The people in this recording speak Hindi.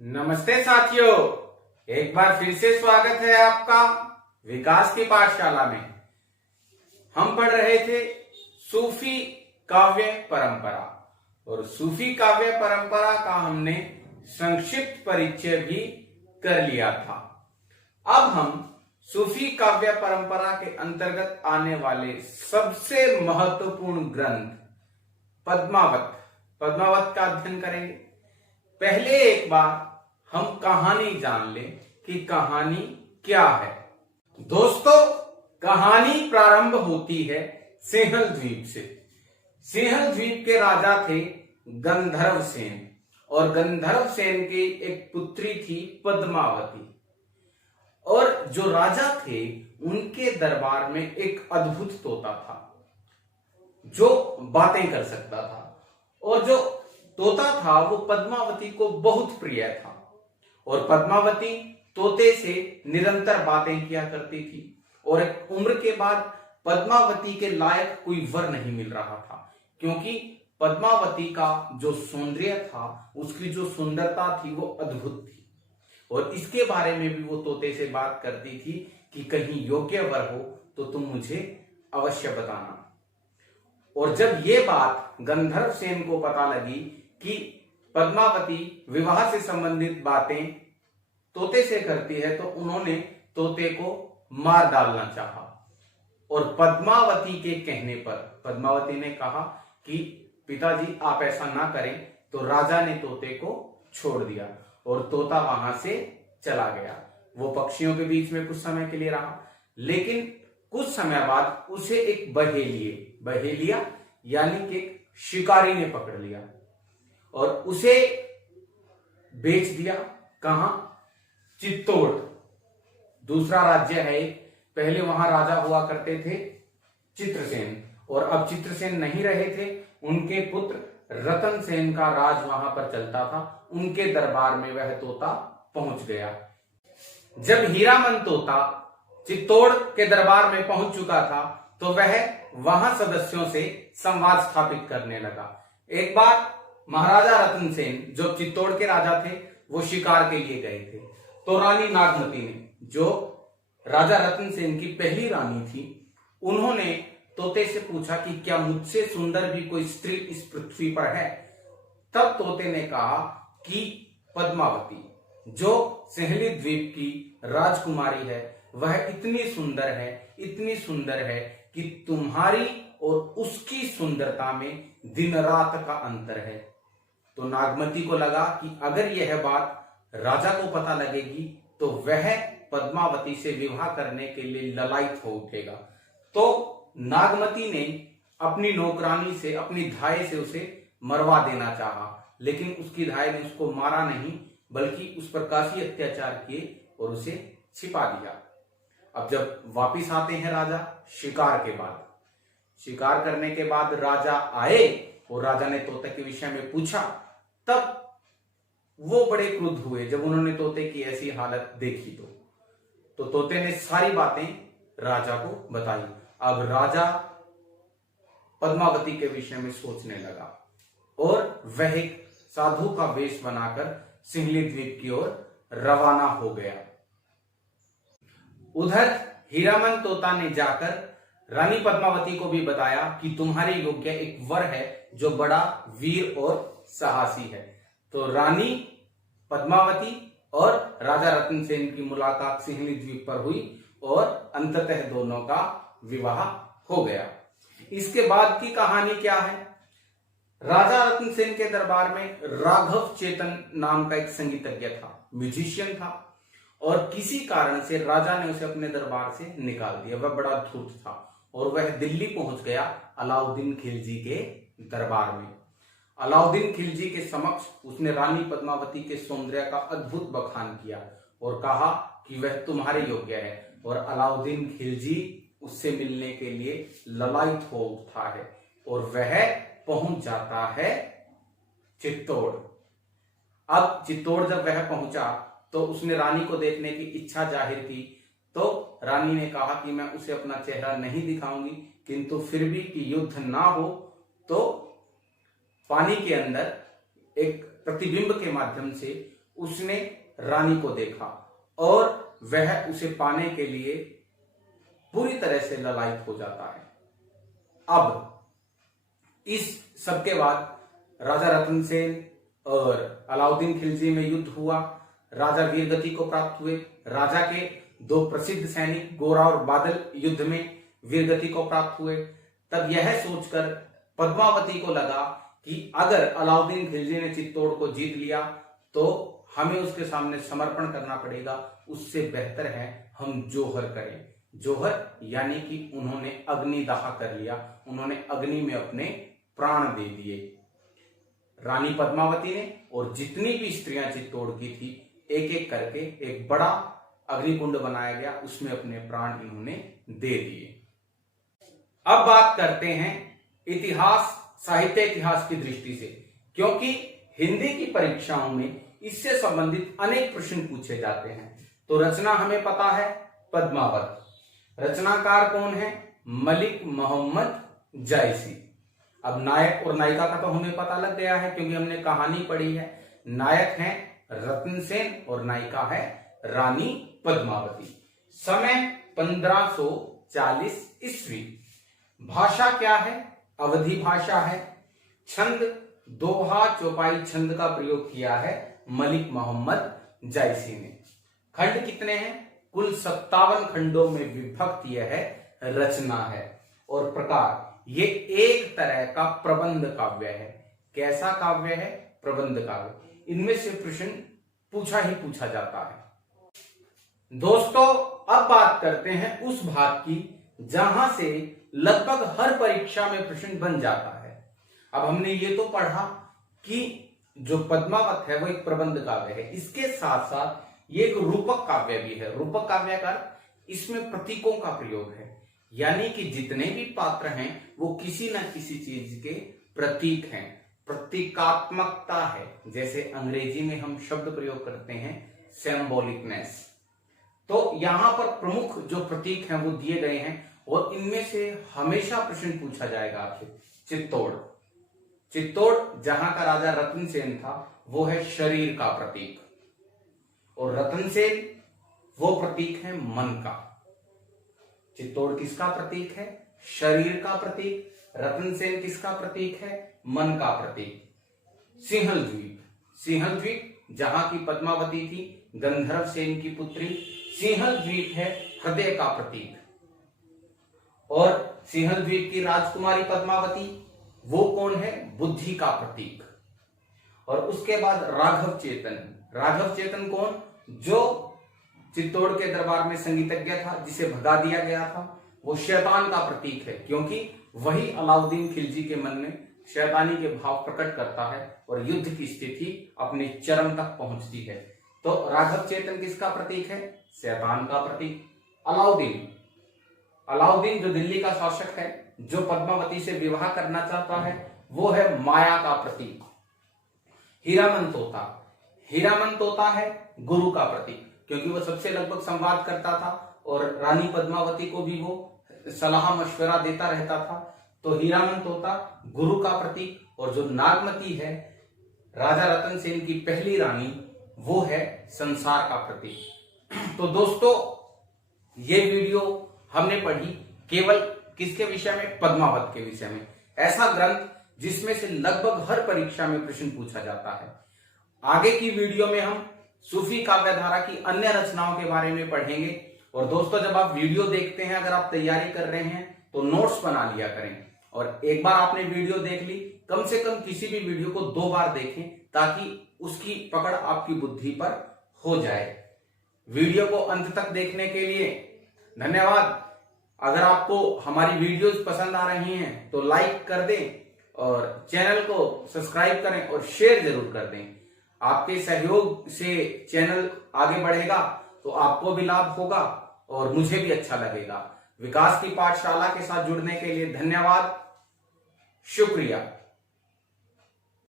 नमस्ते साथियों, एक बार फिर से स्वागत है आपका विकास की पाठशाला में। हम पढ़ रहे थे सूफी काव्य परंपरा और सूफी काव्य परंपरा का हमने संक्षिप्त परिचय भी कर लिया था। अब हम सूफी काव्य परंपरा के अंतर्गत आने वाले सबसे महत्वपूर्ण ग्रंथ पद्मावत का अध्ययन करेंगे। पहले एक बार हम कहानी जान लें कि कहानी क्या है। दोस्तों, कहानी प्रारंभ होती है सिंहल द्वीप से। सिंहल द्वीप के राजा थे गंधर्व सेन और गंधर्व सेन की एक पुत्री थी पद्मावती। और जो राजा थे उनके दरबार में एक अद्भुत तोता था जो बातें कर सकता था, और जो तोता था वो पद्मावती को बहुत प्रिय था और पद्मावती तोते से निरंतर बातें किया करती थी। और एक उम्र के बाद पद्मावती के लायक कोई वर नहीं मिल रहा था, क्योंकि पद्मावती का जो सौंदर्य था, उसकी जो सुंदरता थी वो अद्भुत थी। और इसके बारे में भी वो तोते से बात करती थी कि कहीं योग्य वर हो तो तुम मुझे अवश्य बताना। और जब ये बात गंधर्व सेन को पता लगी कि पद्मावती विवाह से संबंधित बातें तोते से करती है, तो उन्होंने तोते को मार डालना चाहा। और पद्मावती के कहने पर पद्मावती ने कहा कि पिताजी आप ऐसा ना करें, तो राजा ने तोते को छोड़ दिया और तोता वहां से चला गया। वो पक्षियों के बीच में कुछ समय के लिए रहा, लेकिन कुछ समय बाद उसे एक बहेलिया यानी कि एक शिकारी ने पकड़ लिया और उसे बेच दिया। कहां? चित्तौड़, दूसरा राज्य है। पहले वहां राजा हुआ करते थे चित्रसेन, और अब चित्रसेन नहीं रहे थे। उनके पुत्र रतन सेन का राज वहां पर चलता था। उनके दरबार में वह तोता पहुंच गया। जब हीरामन तोता चित्तौड़ के दरबार में पहुंच चुका था, तो वह वहां सदस्यों से संवाद स्थापित करने लगा। एक बार महाराजा रतन सेन, जो चित्तौड़ के राजा थे, वो शिकार के लिए गए थे। तो रानी नागमती ने, जो राजा रतन सेन की पहली रानी थी, उन्होंने तोते से पूछा कि क्या मुझसे सुंदर भी कोई स्त्री इस पृथ्वी पर है? तब तोते ने कहा कि पद्मावती, जो सिंहली द्वीप की राजकुमारी है, वह इतनी सुंदर है कि तुम्हारी और उसकी सुंदरता में दिन रात का अंतर है। तो नागमती को लगा कि अगर यह बात राजा को पता लगेगी तो वह पद्मावती से विवाह करने के लिए ललायत हो उठेगा। तो नागमती ने अपनी नौकरानी से, अपनी धाय से उसे मरवा देना चाहा, लेकिन उसकी धाय ने उसको मारा नहीं, बल्कि उस पर काफी अत्याचार किए और उसे छिपा दिया। अब जब वापिस आते हैं राजा शिकार करने के बाद राजा आए और राजा ने तोते के विषय में पूछा, तब वो बड़े क्रुद्ध हुए जब उन्होंने तोते की ऐसी हालत देखी। तो तोते ने सारी बातें राजा को बताई। अब राजा पद्मावती के विषय में सोचने लगा और वह एक साधु का वेश बनाकर सिंहली द्वीप की ओर रवाना हो गया। उधर हीरामन तोता ने जाकर रानी पद्मावती को भी बताया कि तुम्हारे योग्य एक वर है जो बड़ा वीर और साहसी है। तो रानी पद्मावती और राजा रतन सेन की मुलाकात सिंहली द्वीप पर हुई और अंततः दोनों का विवाह हो गया। इसके बाद की कहानी क्या है? राजा रतन सेन के दरबार में राघव चेतन नाम का एक संगीतज्ञ था, म्यूजिशियन था, और किसी कारण से राजा ने उसे अपने दरबार से निकाल दिया। वह बड़ा धूर्त था और वह दिल्ली पहुंच गया अलाउद्दीन खिलजी के दरबार में। अलाउद्दीन खिलजी के समक्ष उसने रानी पद्मावती के सौंदर्य का अद्भुत बखान किया और कहा कि वह तुम्हारे योग्य है। और अलाउद्दीन खिलजी उससे मिलने के लिए ललायत हो उठा है और वह पहुंच जाता है चित्तौड़। अब चित्तौड़ जब वह पहुंचा तो उसने रानी को देखने की इच्छा जाहिर की। तो रानी ने कहा कि मैं उसे अपना चेहरा नहीं दिखाऊंगी, किंतु फिर भी कि युद्ध ना हो तो पानी के अंदर एक प्रतिबिंब के माध्यम से उसने रानी को देखा और वह उसे पाने के लिए पूरी तरह से ललायत हो जाता है। अब इस सबके बाद राजा रतन सेन और अलाउद्दीन खिलजी में युद्ध हुआ। राजा वीरगति को प्राप्त हुए। राजा के दो प्रसिद्ध सैनिक गोरा और बादल युद्ध में वीरगति को प्राप्त हुए। तब यह सोचकर पद्मावती को लगा कि अगर अलाउद्दीन खिलजी ने चित्तौड़ को जीत लिया तो हमें उसके सामने समर्पण करना पड़ेगा, उससे बेहतर है हम जौहर करें। जौहर यानी कि उन्होंने अग्निदाह कर लिया, उन्होंने अग्नि में अपने प्राण दे दिए। रानी पद्मावती ने और जितनी भी स्त्रियां चित्तौड़ की थी एक एक करके एक बड़ा अग्निकुंड बनाया गया, उसमें अपने प्राण इन्होंने दे दिए। अब बात करते हैं इतिहास, साहित्य इतिहास की दृष्टि से, क्योंकि हिंदी की परीक्षाओं में इससे संबंधित अनेक प्रश्न पूछे जाते हैं। तो रचना हमें पता है पद्मावत। रचनाकार कौन है? मलिक मोहम्मद जायसी। अब नायक और नायिका का तो हमें पता लग गया है क्योंकि हमने कहानी पढ़ी है। नायक हैं रतन सेन और नायिका है रानी पद्मावती। समय 1540 ईस्वी। भाषा क्या है? अवधी भाषा है। छंद दोहा चौपाई छंद का प्रयोग किया है मलिक मोहम्मद जायसी ने। खंड कितने हैं? कुल 57 खंडों में विभक्त यह रचना है। और प्रकार, ये एक तरह का प्रबंध काव्य है। कैसा काव्य है? प्रबंध काव्य। इनमें से प्रश्न पूछा ही पूछा जाता है। दोस्तों अब बात करते हैं उस भाग की जहां से लगभग हर परीक्षा में प्रश्न बन जाता है। अब हमने ये तो पढ़ा कि जो पद्मावत है वो एक प्रबंध काव्य है, इसके साथ साथ ये एक रूपक काव्य भी है। रूपक काव्य का इसमें प्रतीकों का प्रयोग है, यानी कि जितने भी पात्र हैं वो किसी न किसी चीज के प्रतीक हैं। प्रतीकात्मकता है, जैसे अंग्रेजी में हम शब्द प्रयोग करते हैं सिंबॉलिकनेस। तो यहां पर प्रमुख जो प्रतीक हैं वो दिए गए हैं और इनमें से हमेशा प्रश्न पूछा जाएगा आपसे। चित्तौड़, चित्तौड़ जहां का राजा रतन सेन था वो है शरीर का प्रतीक, और रतन सेन वो प्रतीक है मन का। चित्तौड़ किसका प्रतीक है? शरीर का प्रतीक। रतन सेन किसका प्रतीक है? मन का प्रतीक। सिंहल द्वीप, सिंहल द्वीप जहां की पद्मावती थी गंधर्व सेन की पुत्री, सिंहल द्वीप है हृदय का प्रतीक। और सिंहल द्वीप की राजकुमारी पद्मावती वो कौन है? बुद्धि का प्रतीक। और उसके बाद राघव चेतन, राघव चेतन कौन? जो चित्तौड़ के दरबार में संगीतज्ञ था जिसे भगा दिया गया था, वो शैतान का प्रतीक है, क्योंकि वही अलाउद्दीन खिलजी के मन में शैतानी के भाव प्रकट करता है और युद्ध की स्थिति अपने चरम तक पहुंचती है। तो राघव चेतन किसका प्रतीक है? शैतान का प्रतीक। अलाउद्दीन, अलाउद्दीन जो दिल्ली का शासक है, जो पद्मावती से विवाह करना चाहता है, वो है माया का प्रतीक। हीरामन तोता, हीरामन तोता है गुरु का प्रतीक, क्योंकि वो सबसे लगभग संवाद करता था और रानी पद्मावती को भी वो सलाह मशवरा देता रहता था। तो हीरामन तोता गुरु का प्रतीक। और जो नागमती है राजा रतन सेन की पहली रानी, वो है संसार का प्रतीक। तो दोस्तों ये वीडियो हमने पढ़ी केवल किसके विषय में? पद्मावत के विषय में। ऐसा ग्रंथ जिसमें से लगभग हर परीक्षा में प्रश्न पूछा जाता है। आगे की वीडियो में हम सूफी काव्यधारा की अन्य रचनाओं के बारे में पढ़ेंगे। और दोस्तों जब आप वीडियो देखते हैं, अगर आप तैयारी कर रहे हैं तो नोट्स बना लिया करें। और एक बार आपने वीडियो देख ली, कम से कम किसी भी वीडियो को 2 बार देखें ताकि उसकी पकड़ आपकी बुद्धि पर हो जाए। वीडियो को अंत तक देखने के लिए धन्यवाद। अगर आपको हमारी वीडियोस पसंद आ रही हैं तो लाइक कर दें और चैनल को सब्सक्राइब करें और शेयर जरूर कर दें। आपके सहयोग से चैनल आगे बढ़ेगा तो आपको भी लाभ होगा और मुझे भी अच्छा लगेगा। विकास की पाठशाला के साथ जुड़ने के लिए धन्यवाद, शुक्रिया।